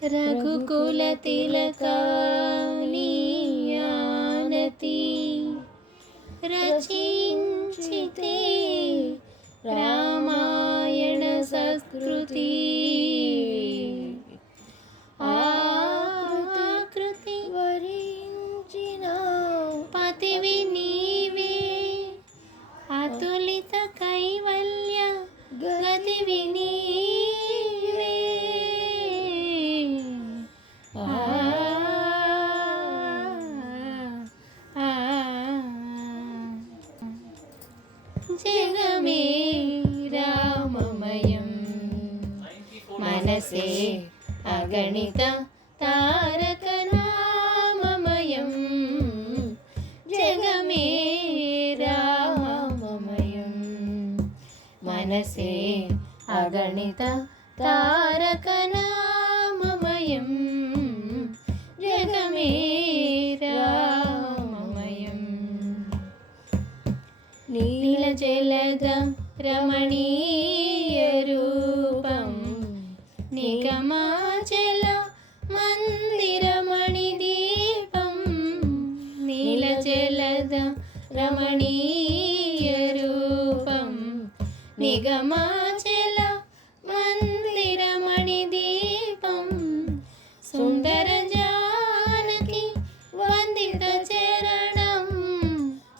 రఘుకుల తిలకా నీ ఆనతి రచించితే రామాయణ సంస్కృతి ఆకృతి వరించిన పతివి నీవే అతులిత కైవల్య గతివి నీవే జగమే రామమయం మనసే అగణిత తారక నామమయం జగమే రామమయం మనసే అగణిత తారక నామమయం జగమే రామమయం నీలజలద రమణీయ రూపం నిగమాచల మందిరమణి దీపం నీలజలద రమణీయ రూపం నిగమాచల మందిరమణి దీపం సుందర జానకి వందిత చరణం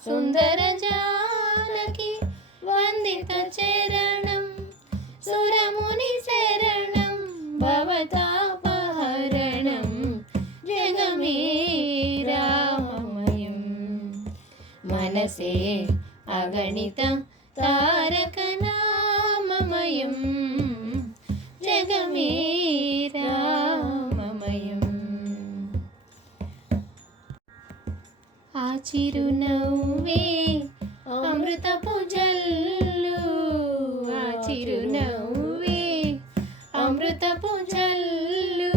సుందర జానకి వందిత చరణం సురముని శరణం భవతాపహరణం జగమే రామమయం మనసే అగణిత తారక నామమయం జగమే రామమయం ఆ చిరునవ్వే అమృతపు జల్లు ఆ చిరునవ్వే అమృతపు జల్లు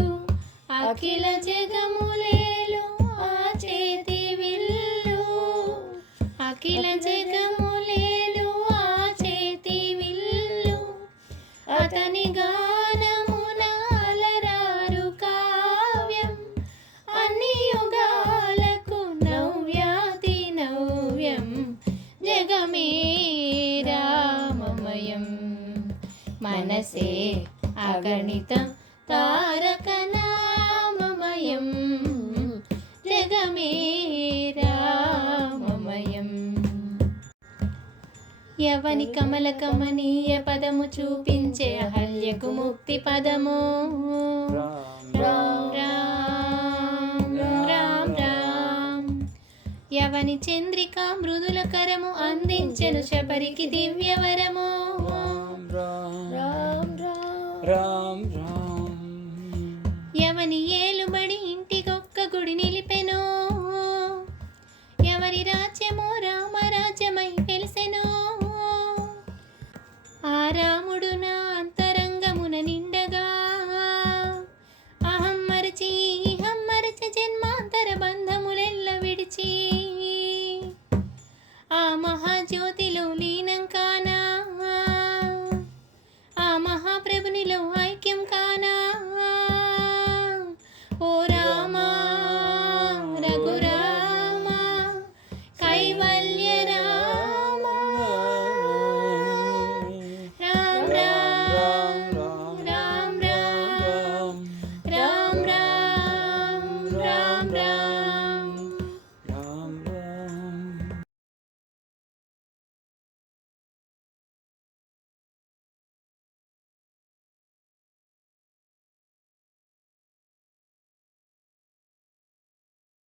అఖిల జగములేలు ఆ చేతి విల్లు అఖిల జగములేలు ఆ చేతి విల్లు అతని గానమున అలరారు కావ్యం అన్ని యుగాలకు నవ్యాతి నవ్యం జగమే రామమయం మనసే అగణిత తారక నామమయం జగమే రామమయం యవని కమల కమనీయ పదము చూపించే అహల్యకు ముక్తి పదము రామ్ రామ్ రామ్ రామ్ యవని చంద్రిక మృదుల కరము అందించెను శబరికి దివ్యవరము యవని ఏలుబడి ఇంటికొక్క గుడి నిలిపెను ఎవరి రాజ్యమో రామరాజ్యమై వెలిసెను ఆ రాముడు నా అంతరంగమున నిండగా అహం మరచి ఇహం మరచి జన్మాంతర బంధములెల్ల విడిచి ఆ మహాజ్యోతిలో లీనం కానా ఆ మహాప్రభునిలో ఐక్యం కానా ఓ రామా రఘురామ కైవల్య రామ రామ్ రామ్ రామ్ రామ్ రామ్ రామ్ రామ్ రామ్